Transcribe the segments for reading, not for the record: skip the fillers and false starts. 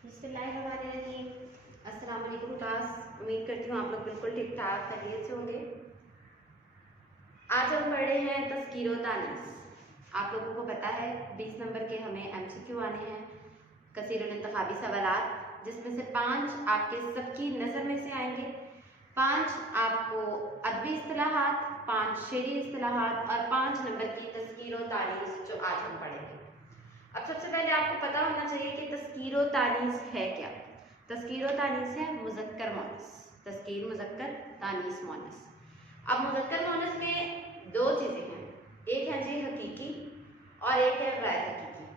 बिस्मिल्लाहिर्रहमानिर्रहीम। अस्सलाम वालेकुम क्लास। उम्मीद करती हूँ आप लोग बिल्कुल ठीक ठाक खैरियत से होंगे। आज हम पढ़ रहे हैं तज़कीर व तानीस। आप लोगों को पता है 20 नंबर के हमें MCQ आने हैं, कसीरुल इंतखाबी सवालात, जिसमें से 5 आपके सबकी नज़र में से आएंगे, 5 आपको अदबी इस्तिलाहात, 5 शेरी इस्तिलाहात और 5 नंबर की तज़कीर व तानीस जो आज हम पढ़ेंगे। अब सबसे पहले आपको पता होना चाहिए कि तज़कीर व तानीस है क्या। तज़कीर व तानीस है मुज़क्कर मोनस। तज़कीर मुज़क्कर, तानीस मोनस। अब मुज़क्कर मोनस में दो चीज़ें हैं, एक है जी हकीकी और एक है गैर हकीकी।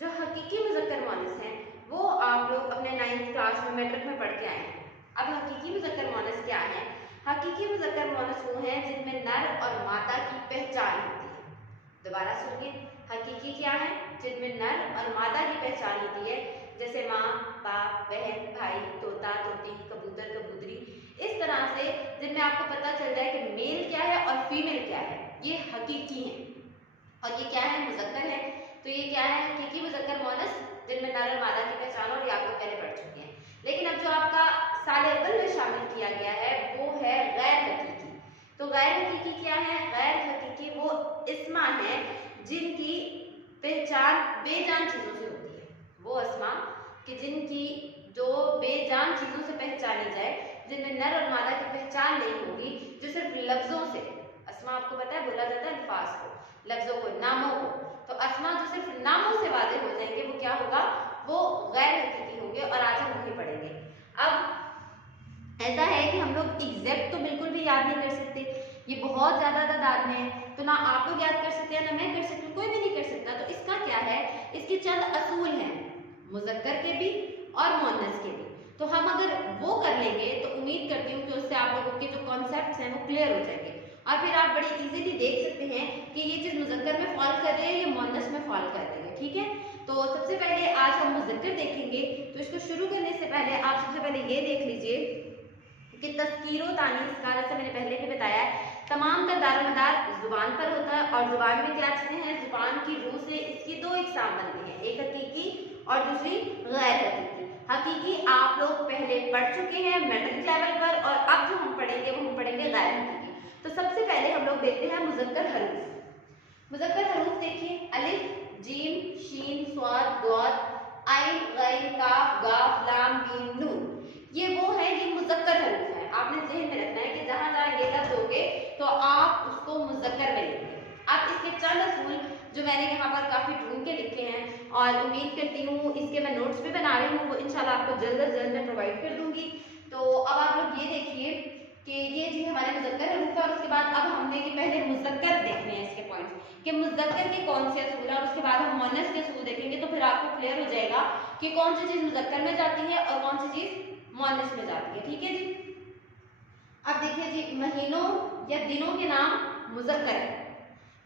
जो हकीकी मुज़क्कर मोनस हैं वो आप लोग अपने 9th क्लास में मैट्रिक में पढ़ के आए हैं। अब हकीकी मुज़क्कर मोनस क्या है? हकीकी मुज़क्कर मोनस वो हैं जिनमें नर और मादा की पहचान होती है। दोबारा सुनिए, हकीकी क्या है? जिनमें नर और मादा की पहचान होती है, जैसे माँ, बाप, बहन, भाई, तोता, तोती, कबूतर, कबूतरी। इस तरह से जिनमें आपको पता चल जाए कि मेल क्या है और फीमेल क्या है, ये हकीकी है। और ये क्या है? मुज़क्कर है। तो ये क्या है? हकीकी मुज़क्कर मोनस जिनमें नर और मादा की पहचान, और ये आप लोग पहले पढ़ चुके हैं। लेकिन अब जो आपका साल अव्वल में शामिल किया गया है वो है गैर हकीकी। तो गैर हकीकी क्या है? गैर हकीकी वो इस्मा है जिनकी पहचान बेजान चीजों से होती है। वो अस्मा कि जिनकी जो बेजान चीजों से पहचानी जाए, जिनमें नर और मादा की पहचान नहीं होगी, जो सिर्फ लफ्जों से, अस्मा आपको पता है बोला जाता है अल्फाज को, लफ्जों को, नामों को। तो अस्मा जो सिर्फ नामों से वादे हो जाएंगे वो क्या होगा? वो गैर हकीकी होंगे और आज हम वही पढ़ेंगे। अब ऐसा है कि हम लोग एग्जैक्ट तो बिल्कुल भी याद नहीं कर सकते, ये बहुत ज्यादा तादाद में है, तो ना आप लोग याद कर सकते हैं ना मैं कर सकती हूँ, कोई भी नहीं कर सकता। तो इसका क्या है? इसके चंद असूल हैं, मुज़क्कर के भी और मुअन्नस के भी। तो हम अगर वो कर लेंगे तो उम्मीद करती हूँ कि उससे आप लोगों के जो कॉन्सेप्ट्स हैं वो क्लियर हो जाएंगे और फिर आप बड़ी इजीली देख सकते हैं कि ये चीज मुज़क्कर में फॉल कर रही है, ये मुअन्नस में फॉल कर रही है। ठीक है, तो सबसे पहले आज हम मुज़क्कर देखेंगे। तो इसको शुरू करने से पहले आप सबसे पहले ये देख लीजिए कि तज़कीर व तानीस का, जैसे मैंने पहले भी बताया है, तमाम का दारोमदार जुबान पर होता है। और जुबान में क्या चीजें हैं? जुबान की रूह से इसकी दो इकसाम बनती हैं, एक हकीकी और दूसरी गैर हकीकी। हकीकी आप लोग पहले पढ़ चुके हैं मैट्रिक लेवल पर, और अब जो हम पढ़ेंगे वो हम पढ़ेंगे गैर हकीकी। तो सबसे पहले हम लोग देखते हैं मुज़क्कर हरूफ। मुज़क्कर हरूफ देखिए, अलिफ, जीम, शीन, स्वाद, द्वाद, आइन, गैन, काफ, गाफ, लाम, मीम, नून। ये वो है, ये मुज़क्कर हरूफ है। आपने ज़हन में रखना है कि जहां जहां ये लफ्ज होंगे तो आप उसको मुज़क्कर में लिखेंगे। अब इसके चंद असूल जो मैंने यहाँ पर काफी ढूंढ के लिखे हैं और उम्मीद करती हूँ इसके मैं नोट्स भी बना रही हूँ, वो इंशाल्लाह आपको जल्द से जल्द मैं प्रोवाइड कर दूंगी। तो अब आप लोग ये देखिए कि ये जी हमारे मुज़क्कर हरूफ है, और उसके बाद अब हमने कि पहले मुज़क्कर देखने हैं इसके पॉइंट्स कि मुज़क्कर के कौन से असूल है, और उसके बाद हम मुअन्नस के असूल देखेंगे। तो फिर आपको क्लियर हो जाएगा कि कौन सी चीज मुज़क्कर में जाती है और कौन सी चीज मुअन्नस में जाती है। ठीक है जी, अब देखिए जी, महीनों या दिनों के नाम मुज़क्कर है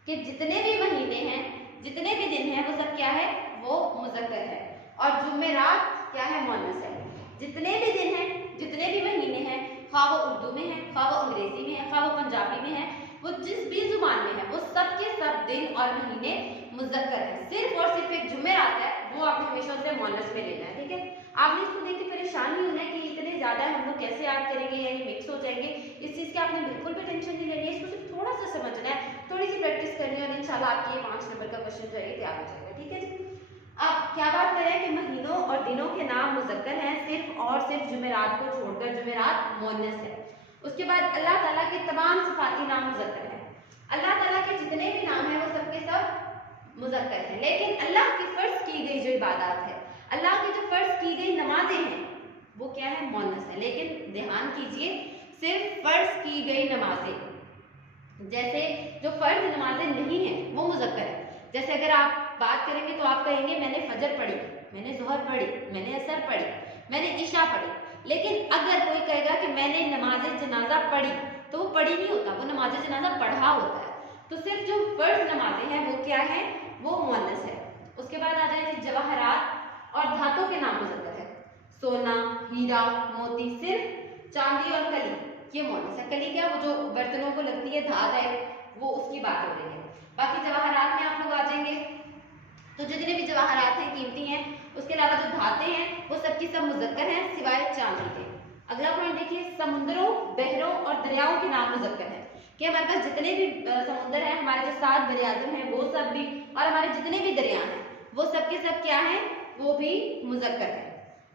कि जितने भी महीने हैं, जितने भी दिन हैं, वो सब क्या है? वो मुज़क्कर है। और जुमेरात क्या है? मुअन्नस है। जितने भी दिन हैं, जितने भी महीने हैं, खा वो उर्दू में है, खा वो अंग्रेजी में है, खा वो पंजाबी में है, वो जिस भी जुबान में है, वो सब के सब दिन और महीने मुज़क्कर है। सिर्फ और सिर्फ एक जुमेरात है, वो आपने हमेशा उसे मुअन्नस में लेना है। ठीक है, आपने इसको देख के परेशान नहीं होना है कि इतने ज्यादा हम लोग कैसे याद करेंगे या ये मिक्स हो जाएंगे। इस चीज की आपने बिल्कुल भी टेंशन नहीं लेनी है, इसको सिर्फ थोड़ा सा समझना है, थोड़ी सी प्रैक्टिस करनी है, और इंशाल्लाह आपकी ये 5 नंबर का क्वेश्चन जो है तैयार हो जाएगा। ठीक है जी, अब क्या बात करें कि महीनों और दिनों के नाम मुज़क्कर हैं सिर्फ और सिर्फ जुमेरात को छोड़कर, जुमेरात मुअन्नस है। उसके बाद अल्लाह ताला के तमाम सिफाती नाम मुज़क्कर हैं। अल्लाह ताला के जितने भी नाम हैं वो सबके सब मुज़क्कर हैं, लेकिन अल्लाह की फर्ज की गई जो इबादत है, अल्लाह की जो फर्ज की गई नमाजें हैं, वो क्या है? मुअन्नस है। लेकिन ध्यान कीजिए, सिर्फ फर्ज की गई नमाजें, जैसे जो फर्ज नमाजें नहीं है वो मुज़क्कर है। जैसे अगर आप बात करेंगे तो आप कहेंगे मैंने फजर पढ़ी, मैंने ज़ोहर पढ़ी, मैंने असर पढ़ी, मैंने इशा पढ़ी। लेकिन अगर कोई कहेगा कि मैंने नमाज जनाजा पढ़ी, तो वो पढ़ी नहीं होता, वो नमाज जनाजा पढ़ा होता है। तो सिर्फ जो फर्ज नमाजें हैं वो क्या है? वो मुअन्नस है। उसके बाद आ जाए जवाहरात और धातों के नाम मुज़क्कर है। सोना, हीरा, मोती, सिर्फ चांदी और कली, ये मुअन्नस है। कली क्या? वो जो बर्तनों को लगती है, धाग है, वो उसकी बात हो रही है। बाकी जवाहरात में आप लोग आ जाएंगे तो जितने भी जवाहरात हैं, कीमती हैं, उसके अलावा जो धातें हैं वो सब सबकी सब मुजक्कर हैं सिवाय चांदी के। अगला पॉइंट देखिए, समुद्रों, बहरों और दरियाओं के नाम मुजक्कर हैं, कि हमारे पास जितने भी समुद्र हैं, हमारे जो 7 बरियाज़म हैं वो सब भी, और हमारे जितने भी दरिया हैं वो सब के सब क्या हैं, वो भी मुजक्कर हैं।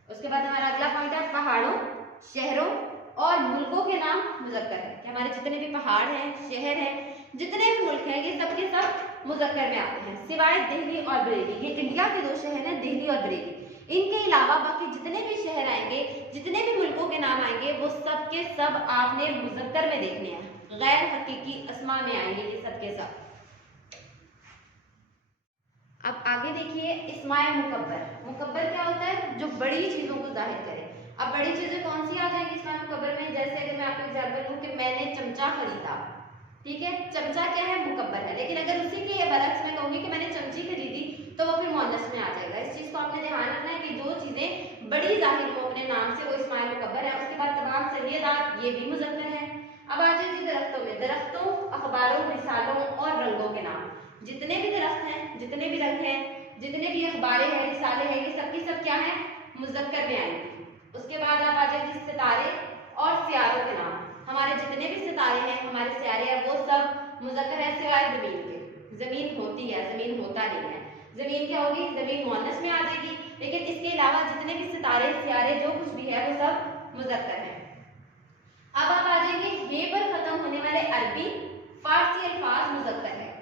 उसके बाद हमारा अगला पॉइंट है, पहाड़ों, शहरों और मुल्कों के नाम मुजक्कर है, कि हमारे जितने भी पहाड़ हैं, शहर हैं, जितने भी मुल्क हैं, ये सब के सब मुजक्कर में आते हैं सिवाय दिल्ली और बरेली। ये इंडिया के 2 शहर हैं, दिल्ली और बरेली। इनके अलावा बाकी जितने भी शहर आएंगे, जितने भी मुल्कों के नाम आएंगे, वो सब के सब आपने मुजक्कर में देखने हैं, गैर हकीकी अस्मा में आएंगे ये सब के सब। अब आगे देखिए, इस्माए मुकब्बर। मुकब्बर क्या होता है, जो बड़ी चीजों को जाहिर करे। अब बड़ी चीजें कौन सी आ जाएंगी इस्माए मुकब्बर में, जैसे अगर मैं आपको एग्जाम्पल दूं कि मैंने चमचा खरीदा, ठीक है, चमचा क्या है, मुकब्बर है। लेकिन अगर उसी के बरक्स में कहूंगी कि मैंने चमची खरीदी, तो वो फिर मुअन्नस में आ जाएगा। इस चीज को आपने ध्यान रखना है कि जो चीजें बड़ी जाहिर हो अपने नाम से, वो इस्माए मुकब्बर है। उसके बाद तमाम सरियदार, ये भी मुजक्कर है। अब आ जाइए दरख्तों में, दरख्तों, अखबारों, रिसालों और रंगों के नाम। जितने भी दरख्त हैं, जितने भी रंग हैं, जितने भी अखबारें हैं, रिसाले हैं, ये सब की सब क्या है, मुजक्कर में आएंगे। उसके बाद आप आ जाइए सितारे और सियारों के नाम। हमारे जितने भी सितारे हैं, हमारे सियारे हैं, वो सब मुजक्कर है सिवाय जमीन के। जमीन होती है, जमीन होता नहीं है। जमीन क्या होगी, जमीन मुअन्नस में आ जाएगी। लेकिन इसके अलावा जितने भी सितारे, सियारे, जो कुछ भी है, वो सब मुजक्कर है। अब आप आ जाएंगे, हे पर खत्म होने वाले अरबी, फारसी अल्फाज मुजक्कर है।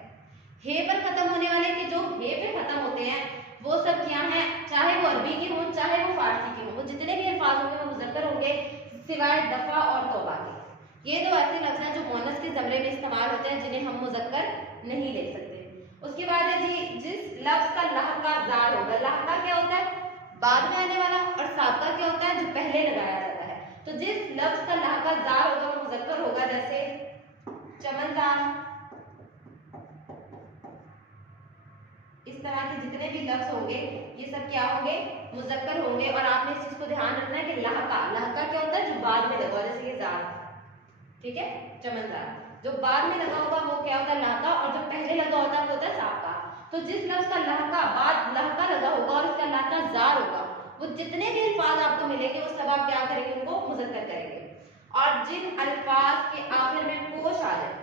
हे पर खत्म होने वाले के जो हे पे खत्म होते हैं, वो सब क्या हैं, चाहे वो अरबी के हों, चाहे वो फारसी के हों, वो जितने भी अल्फाज होंगे वो मुजक्कर होंगे सिवाय दफा और तौबा के। ये दो ऐसे लफ्ज हैं जो मुअन्नस के ज़मरे में इस्तेमाल होते हैं, जिन्हें हम मुजक्कर नहीं ले सकते। उसके बाद है जी, जिस लफ्ज का लहका जार होगा। लहका क्या होता है, बाद में आने वाला, और साबका क्या होता है, जो पहले लगाया जाता है। तो जिस लफ्ज का लहका जार होगा वो मुजक्कर होगा, जैसे चमनदार। इस तरह के जितने भी लफ्ज होंगे, ये सब क्या होंगे, मुजक्कर होंगे। और आपने इस चीज को ध्यान रखना है कि लहका, लहका क्या होता है, जो बाद में लगा, जैसे ये जार, ठीक है, चमनदार, जो बाद में लगा होगा वो क्या होता है, लहका, और जो पहले लगा होता है वो होता है साबका। तो जिस लफ्ज का लहका बाद लहका लगा होगा और इसका लहका जार होगा, वो जितने भी अल्फाज आपको मिलेंगे वो सब आप क्या करेंगे, उनको मुजक्कर करेंगे। और जिन अल्फाज के आखिर में पोश आ जाए,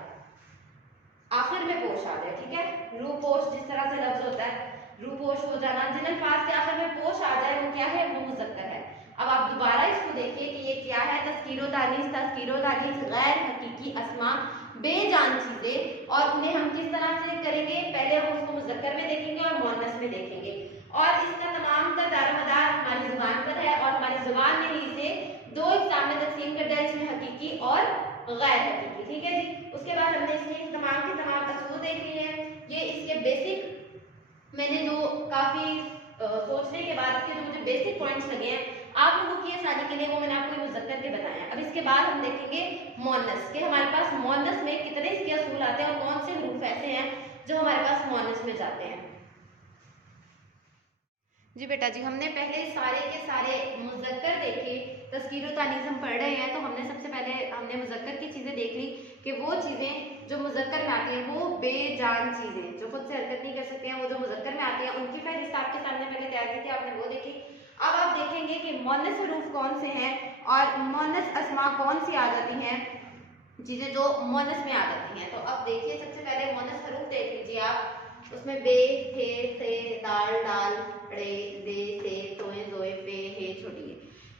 आखिर में पोश आ जाए, ठीक है, रूपोश जिस तरह से लफ्ज होता है, रूपोश हो जाना, जिन अल्फाज के आखिर में पोश आ जाए वो क्या है, वो मुजक्कर है। अब आप दोबारा इसको देखिए कि ये क्या है, तस्कीरो तानीस। तस्कीरो तानीस गैर हकीकी अस्मा, बेजान चीजें, और उन्हें हम किस तरह से करेंगे, पहले हम उसको मुजक्कर में देखेंगे और मुअन्नस में देखेंगे। और इसका तमाम का दारोमदार हमारी जुबान पर है, और हमारी जुबान ने ही इसे 2 हिस्सा में तकसीम कर दिया, इसमें हकीकी और गैर हकीकी, ठीक है जी। उसके बाद हमने इसमें तमाम के तमाम असूल देख लिए हैं। ये इसके बेसिक, मैंने जो काफी सोचने के बाद इसके जो मुझे बेसिक पॉइंट्स लगे हैं आप लोगों की आसानी के लिए, वो मैंने आपको मुजक्कर के बताया। अब इसके बाद हम देखेंगे मुअन्नस, के हमारे पास मुअन्नस में कितने इसके असूल आते हैं और कौन से हरूफ ऐसे हैं जो हमारे पास मुअन्नस में जाते हैं। जी बेटा जी, हमने पहले सारे के सारे मुजक्कर देखे, तस्कीर व तानीस हम पढ़ रहे हैं, तो हमने सबसे पहले हमने मुजक्कर की चीज़ें देख ली कि वो चीज़ें जो मुजक्कर में आती हैं, वो बेजान चीज़ें जो खुद से हरकत नहीं कर सकते हैं, वो जो मुजक्कर में आती हैं, उनकी फहरिस्त आपके सामने पहले तैयार की थी, आपने वो देखी। अब आप देखेंगे कि मुअन्नस हरूफ कौन से हैं और मुअन्नस अस्मा कौन सी आ जाती हैं, चीज़ें जो मुअन्नस में आ जाती हैं। तो अब देखिए, सबसे पहले मुअन्नस हरूफ देख लीजिए आप, उसमें बे, थे, से, दाल, डाल, रे, दे, से, तोए, जोए, पे, हे, छोटी,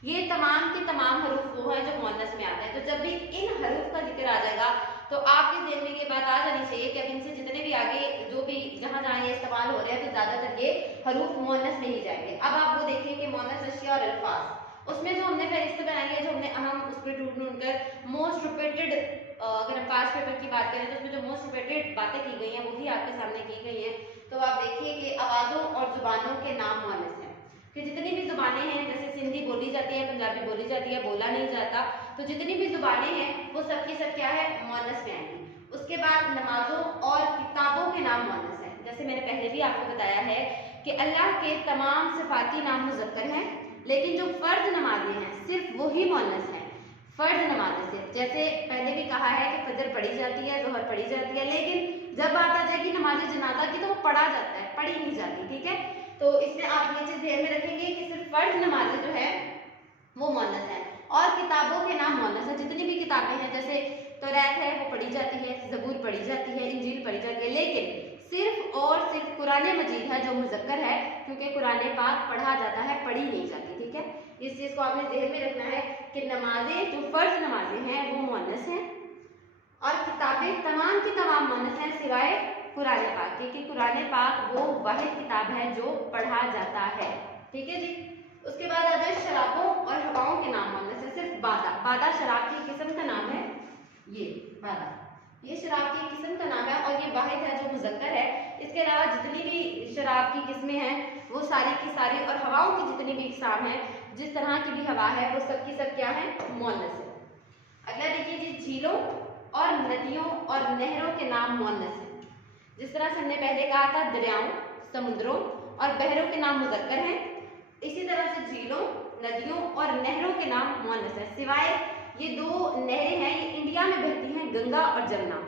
ये तमाम के तमाम हरूफ वो हैं जो मुअन्नस में आते हैं। तो जब भी इन हरूफ का जिक्र आ जाएगा तो आपके ज़हन में ये बात आ जानी चाहिए कि अब इनसे जितने भी आगे जो भी जहाँ जहाँ ये इस्तेमाल हो रहे हैं तो ज़्यादातर ये हरूफ मुअन्नस में ही जाएंगे। अब आप वो देखिए कि मुअन्नस अशिया और अल्फाज, उसमें जो हमने फहरिस्त बनाई है, जो हमने अहम उस पर ढूंढ कर मोस्ट रिपीटेड, अगर हम पास्ट पेपर की बात करें तो उसमें जो मोस्ट रिपीटेड बातें की गई हैं वो भी आपके सामने की गई हैं। तो आप देखिए कि आवाज़ों और जुबानों के नाम मुअन्नस हैं, कि जितनी भी जुबानें हैं, जैसे सिंधी बोली जाती है, पंजाबी बोली जाती है, बोला नहीं जाता, तो जितनी भी जुबानें हैं वो सब की सब क्या है, मुअन्नस में आएंगी। उसके बाद नमाजों और किताबों के नाम मुअन्नस हैं। जैसे मैंने पहले भी आपको बताया है कि अल्लाह के तमाम सिफाती नाम मुजक्कर हैं, लेकिन जो फर्ज नमाजें हैं सिर्फ वही मुअन्नस हैं, फर्ज नमाजें सिर्फ। जैसे पहले भी कहा है कि फजर पढ़ी जाती है, जोहर पढ़ी जाती है, लेकिन जब बात आ जाएगी नमाज जनाजा की तो वो पढ़ा जाता है, पढ़ी नहीं जाती, ठीक है। तो इससे आप ये चीज ध्यान में रखेंगे कि सिर्फ फर्ज नमाजें जो है किताबों के नाम मुअन्नस है। जितनी भी किताबें हैं, जैसे तौरात है वो पढ़ी जाती है, ज़बूर पढ़ी जाती है, इंजील पढ़ी जाती है, लेकिन सिर्फ और सिर्फ कुरान मजीद है जो मुज़क्कर है, क्योंकि कुरान पाक पढ़ा जाता है, पढ़ी नहीं जाती। ठीक है, इस चीज को आपने ध्यान में रखना है कि नमाजें जो फर्ज नमाजें हैं वो मुअन्नस हैं और किताबें तमाम की तमाम मुअन्नस हैं सिवाय कुरान पाक के, कि कुरान पाक वो वाहिद किताब है जो पढ़ा जाता है। ठीक है जी। उसके बाद आ जाए शराबों और हवाओं के नाम मुअन्नस है। सिर्फ बादा, बादा शराब की किस्म का नाम है, ये बादा, ये शराब की किस्म का नाम है और ये वाहिद है जो मुज़क्कर है। इसके अलावा जितनी भी शराब की किस्में हैं वो सारी की सारी, और हवाओं की जितनी भी इकसाम है, जिस तरह की भी हवा है वो सब की सब क्या है, मुअन्नस है। अगला देखिए जी, झीलों और नदियों और नहरों के नाम मुअन्नस है। जिस तरह से हमने पहले कहा था दरियाओं, समुद्रों और बहरों के नाम मुज़क्कर हैं, इसी तरह से झीलों, नदियों और नहरों के नाम मुअन्नस है, सिवाय ये दो नहरें हैं, ये इंडिया में बहती हैं, गंगा और जमुना।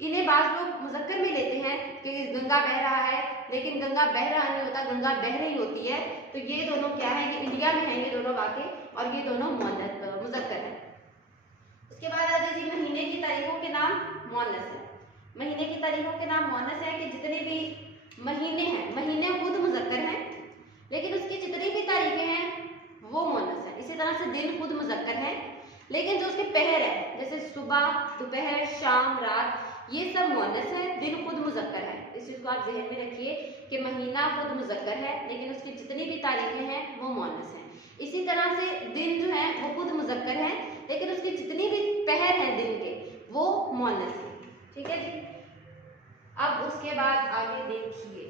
इन्हें बाज़ लोग मुज़क्कर में लेते हैं कि गंगा बह रहा है, लेकिन गंगा बह रहा नहीं होता, गंगा बह रही होती है। तो ये दोनों क्या है, ये इंडिया में है ये दोनों वाक़े, और ये दोनों मुज़क्कर हैं। उसके बाद आ जाए जी, महीने की तारीखों के नाम मुअन्नस है। महीने की तारीखों के नाम मुअन्नस है कि जितने भी महीने हैं, महीने खुद मुज़क्कर हैं, लेकिन उसकी जितनी भी तारीखें हैं वो मुअन्नस है। इसी तरह से दिन खुद मुज़क्कर हैं, लेकिन जो उसके पहर है, जैसे सुबह, दोपहर, शाम, रात, ये सब मुअन्नस है, दिन खुद मुज़क्कर है। इस चीज को आप ज़हन में रखिए कि महीना खुद मुज़क्कर है, लेकिन उसकी जितनी भी तारीखें हैं वो मुअन्नस हैं। इसी तरह से दिन जो है वो खुद मुज़क्कर है, लेकिन उसकी जितनी भी पहर हैं दिन के वो मुअन्नस है। ठीक है जी। अब उसके बाद आगे देखिए,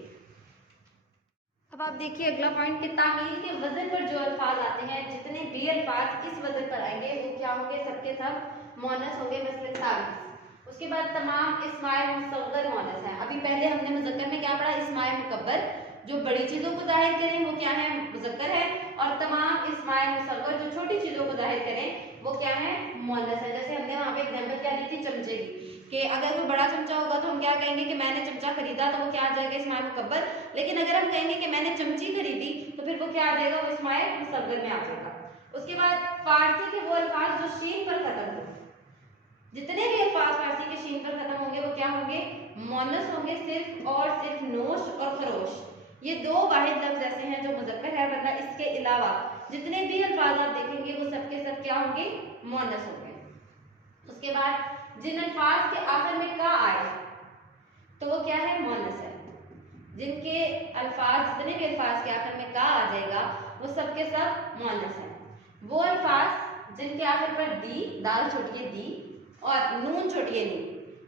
अब आप देखिए अगला पॉइंट कि तामील के वजन पर जो अल्फाज आते हैं, जितने भी अल्फाज इस वजन पर आएंगे वो क्या होंगे, सबके सब मुअन्नस होंगे, मसलन तावीज़। उसके बाद तमाम इस्माए मुसग़्ग़र मुअन्नस है। अभी पहले हमने मुज़क्कर में क्या पढ़ा, इस्माए मुकब्बर, जो बड़ी चीजों को जाहिर करें वो क्या है, मुज़क्कर है, और तमाम इस्माए मुसग़्ग़र जो छोटी चीजों को जाहिर करें वो क्या है, मुअन्नस है। जैसे हमने वहाँ पे एग्जाम्पल क्या दी थी, चमचे की, कि अगर कोई बड़ा चमचा होगा तो हम क्या कहेंगे कि मैंने चमचा खरीदा, तो वो क्या आ जाएगा, इस्माए मुकब्बर। लेकिन अगर हम कहेंगे कि मैंने चमची खरीदी, तो फिर वो क्या आ जाएगा, वो इस्माए मुसग़्ग़र में आ जाएगा। उसके बाद फारसी के वो अल्फाज जो शीन पर खत्म हो, जितने भी अल्फाज फारसी के शीन पर खत्म होंगे वो क्या होंगे, मुअन्नस होंगे, सिर्फ और सिर्फ नोश और खरोश, ये दो वाहिद लफ्ज ऐसे हैं जो मुज़क्कर है, वरना इसके अलावा जितने भी अल्फाज आप देखेंगे वो सबके सब क्या होंगे, मुअन्नस होंगे। उसके बाद जिन अल्फाज के आखिर में का आए तो वो क्या है, मुअन्नस है। जिनके अल्फाज, जितने भी अल्फाज के आखिर में का आ जाएगा वो सबके सब मुअन्नस है। वो अल्फाज जिनके आखिर पर दी, दाल छोटी है दी, और नून छोटी है नी,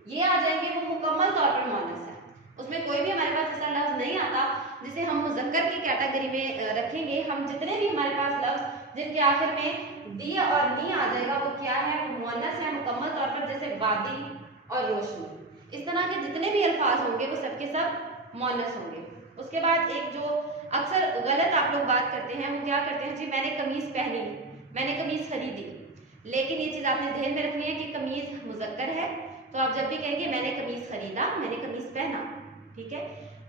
ये आ जाएंगे, वो मुकम्मल तौर पर मुअन्नस है। उसमें कोई भी हमारे पास ऐसा लफ्ज नहीं आता जिसे हम मुज़क्कर की कैटेगरी में रखेंगे। हम जितने भी हमारे पास लफ्ज जिनके आखिर में दी और नी आ जाएगा वो क्या है, वो मुअन्नस है मुकम्मल तौर पर, जैसे वादी और रोशनी। इस तरह के जितने भी अल्फाज होंगे वो सबके सब मुअन्नस होंगे। उसके बाद एक जो अक्सर गलत आप लोग बात करते हैं, वो क्या करते हैं, जी मैंने कमीज पहनी, मैंने कमीज खरीदी, लेकिन ये चीज आपने ध्यान में रखनी है कि कमीज मुज़क्कर है, तो आप जब भी कहेंगे मैंने कमीज खरीदा, मैंने कमीज पहना, ठीक है।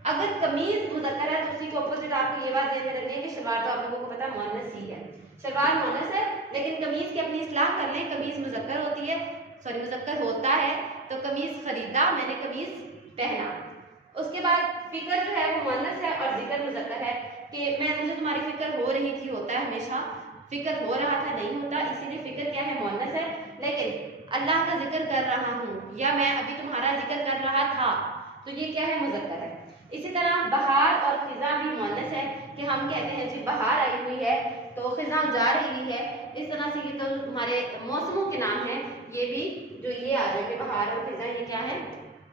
अगर कमीज मुज़क्कर है तो उसी के ऑपोजिट आपको ये बात ध्यान में रखनी है कि शलवार, तो आप लोगों को पता है मुअन्नस ही है, शलवार मुअन्नस है, लेकिन कमीज की अपनी इस्लाह कर लें, कमीज मुज़क्कर होती है, सॉरी मुज़क्कर होता है, तो कमीज खरीदा, मैंने कमीज पहना। उसके बाद फिक्र जो है वो मुअन्नस है और जिक्र मुज़क्कर है, कि मुझे तुम्हारी फिक्र हो रही थी, होता है हमेशा, फिक्र हो रहा था नहीं होता, इसीलिए फिक्र क्या है, मुअन्नस है। लेकिन अल्लाह का जिक्र कर रहा हूँ या मैं अभी तुम्हारा जिक्र कर रहा था, तो ये क्या है, मुज़क्कर है। इसी तरह बहार और खिज़ां भी मुअन्नस है, कि हम कहते हैं जी बहार आई हुई है तो खिज़ां जा रही है। इस तरह से ये तो हमारे मौसमों के नाम हैं, ये भी जो ये आ जाएंगे बहार और खिज़ां, ये क्या है,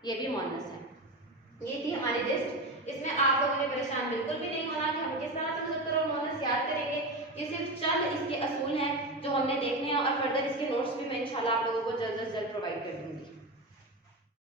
ये भी मुअन्नस है। ये थी हमारी लिस्ट। इसमें आप लोगों ने परेशान बिल्कुल भी नहीं